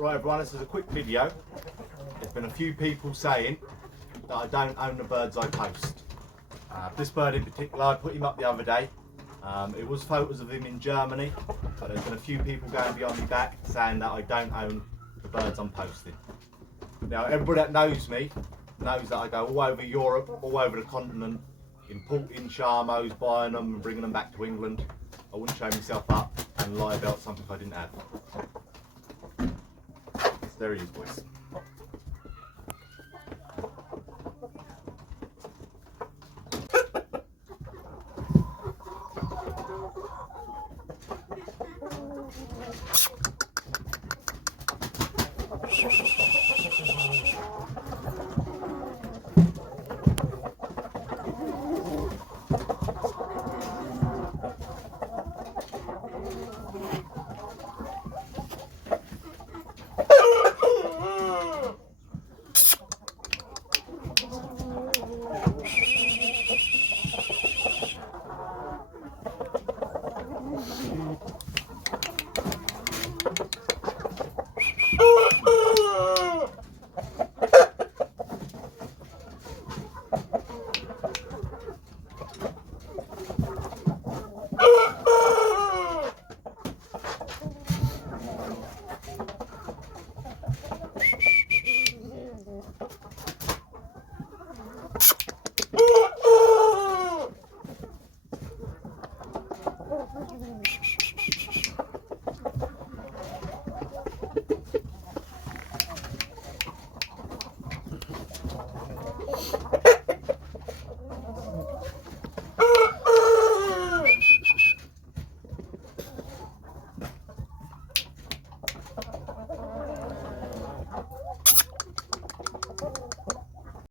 Right everyone, this is a quick video. There's been a few people saying that I don't own the birds I post. This bird in particular, I put him up the other day. It was photos of him in Germany, but there's been a few people going behind my back saying that I don't own the birds I'm posting. Now everybody that knows me knows that I go all over Europe, all over the continent, importing Charmos, buying them and bringing them back to England. I wouldn't show myself up and lie about something I didn't have. There he is, boys.